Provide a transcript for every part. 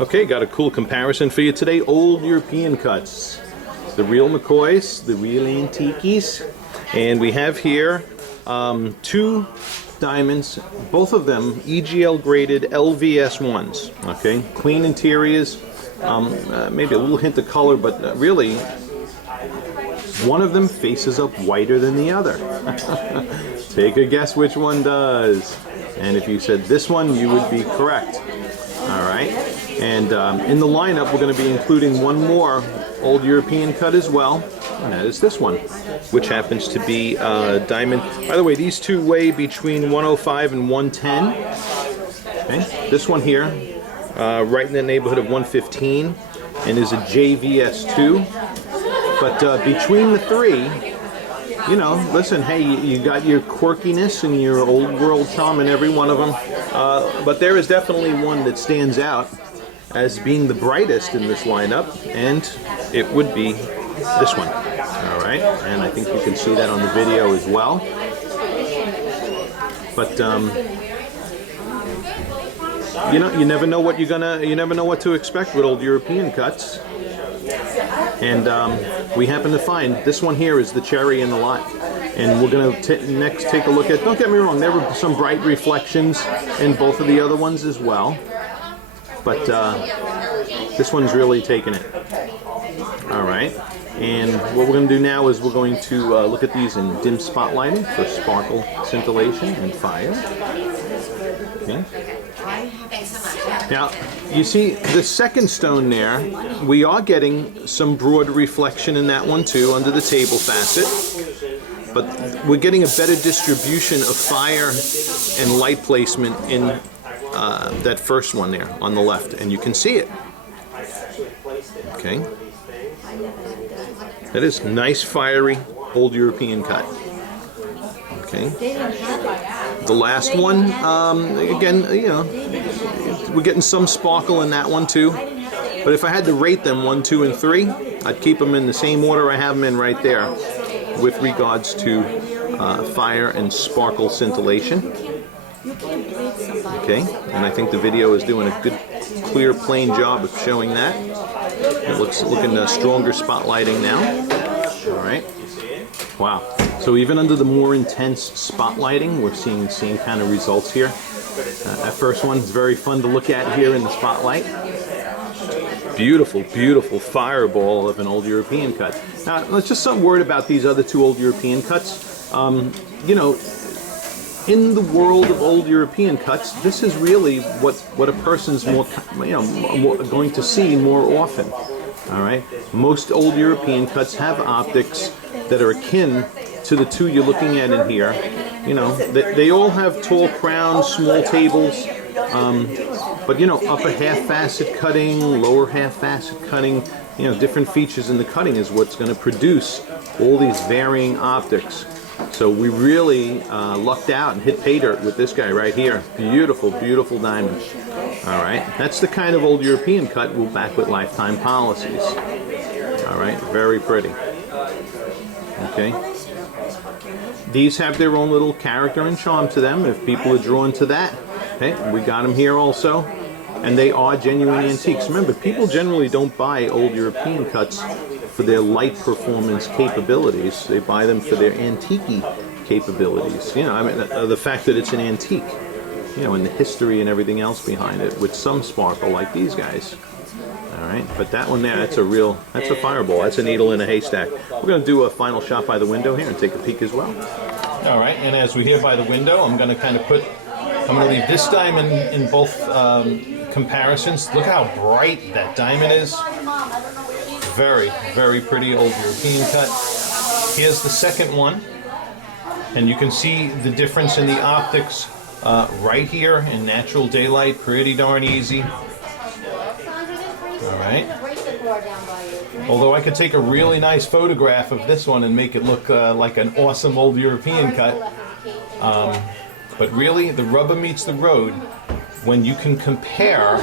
Okay, got a cool comparison for you today. Old European cuts. The real McCoys, the real antiques. And we have here two diamonds, both of them EGL graded LVS ones. Okay, clean interiors, maybe a little hint of color, but really one of them faces up whiter than the other. Take a guess which one does. And if you said this one, you would be correct. All right. And in the lineup, we're going to be including one more old European cut as well, and that is this one, which happens to be diamond. By the way, these two weigh between 105 and 110. Okay. This one here, right in the neighborhood of 115, and is a JVS2. But between the three, you know, listen, hey, you got your quirkiness and your old world charm in every one of them, but there is definitely one that stands out as being the brightest in this lineup, and it would be this one. All right, and I think you can see that on the video as well. But you know, you never know what you never know what to expect with old European cuts. And we happen to find this one here is the cherry in the lot. And we're going to next take a look at, don't get me wrong, there were some bright reflections in both of the other ones as well. But this one's really taking it. All right. And what we're going to do now is we're going to look at these in dim spotlighting for sparkle, scintillation, and fire. Okay. Now, you see the second stone there, we are getting some broad reflection in that one too, under the table facet. But we're getting a better distribution of fire and light placement in that first one there on the left, and you can see it. Okay. That is nice, fiery, old European cut. Okay. The last one, again, you know, we're getting some sparkle in that one too. But if I had to rate them 1, 2, and 3, I'd keep them in the same order I have them in right there, with regards to fire and sparkle scintillation. Okay, and I think the video is doing a good, clear, plain job of showing that. It looking stronger spotlighting now. All right. Wow. So even under the more intense spotlighting, we're seeing the same kind of results here. That first one is very fun to look at here in the spotlight. Beautiful, beautiful fireball of an old European cut. Now, let's just some word about these other two old European cuts. You know, in the world of old European cuts, this is really what a person's more, you know, going to see more often. All right. Most old European cuts have optics that are akin to the two you're looking at in here. You know, they all have tall crowns, small tables, but you know, upper half facet cutting, lower half facet cutting, you know, different features in the cutting is what's going to produce all these varying optics. So we really lucked out and hit pay dirt with this guy right here. Beautiful, beautiful diamond. All right, that's the kind of old European cut we'll back with lifetime policies. All right, very pretty. Okay. These have their own little character and charm to them if people are drawn to that. Okay, we got them here also. And they are genuine antiques. Remember, people generally don't buy old European cuts for their light performance capabilities. They buy them for their antique capabilities. You know, I mean, the fact that it's an antique, you know, and the history and everything else behind it with some sparkle like these guys. All right, but that one there, that's a fireball. That's a needle in a haystack. We're going to do a final shot by the window here and take a peek as well. All right, and as we're here by the window, I'm going to leave this diamond in both comparisons. Look how bright that diamond is. Very, very pretty old European cut. Here's the second one, and you can see the difference in the optics right here in natural daylight. Pretty darn easy. All right. Although I could take a really nice photograph of this one and make it look like an awesome old European cut. But really, the rubber meets the road when you can compare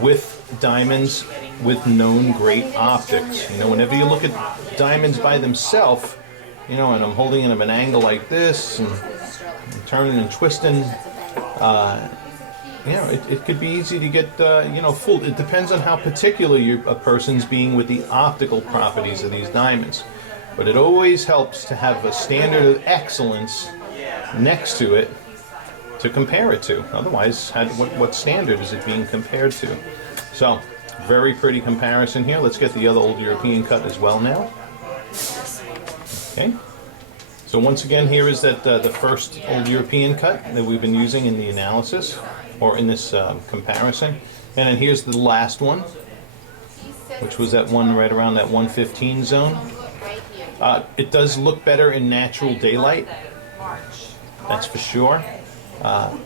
with diamonds with known great optics. You know, whenever you look at diamonds by themselves, you know, and I'm holding them at an angle like this, and I'm turning and twisting, you know, it could be easy to get, you know, fooled. It depends on how particular a person's being with the optical properties of these diamonds. But it always helps to have a standard of excellence next to it to compare it to. Otherwise, what standard is it being compared to? So, very pretty comparison here. Let's get the other old European cut as well now. Okay. So once again, here is that the first old European cut that we've been using in the analysis, or in this comparison. And then here's the last one, which was that one right around that 115 zone. It does look better in natural daylight, that's for sure. All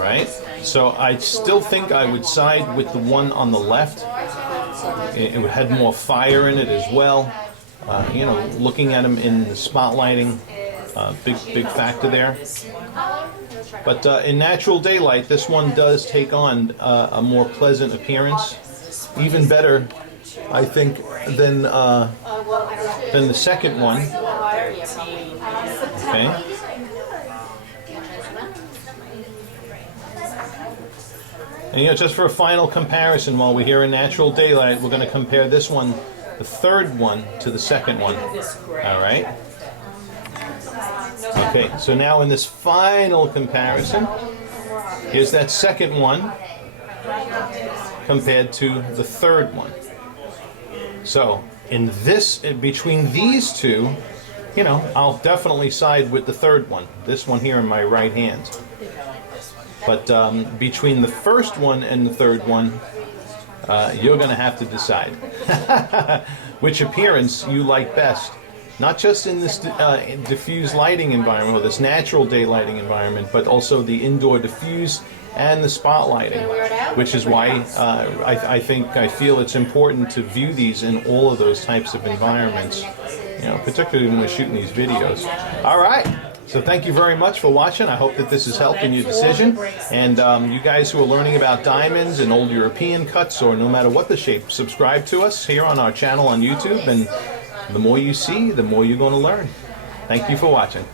right, so I still think I would side with the one on the left. It had more fire in it as well. You know, looking at them in the spotlighting, big factor there. But in natural daylight, this one does take on a more pleasant appearance. Even better, I think, than the second one. Okay. And, you know, just for a final comparison, while we're here in natural daylight, we're going to compare this one, the third one, to the second one. All right. Okay, so now in this final comparison, here's that second one compared to the third one. So in this, between these two, you know, I'll definitely side with the third one. This one here in my right hand. But between the first one and the third one, you're going to have to decide which appearance you like best. Not just in this diffuse lighting environment, or this natural daylighting environment, but also the indoor diffuse and the spotlighting, which is why I feel it's important to view these in all of those types of environments, you know, particularly when we're shooting these videos. All right. So thank you very much for watching. I hope that this has helped in your decision. And you guys who are learning about diamonds and old European cuts, or no matter what the shape, subscribe to us here on our channel on YouTube. And the more you see, the more you're going to learn. Thank you for watching.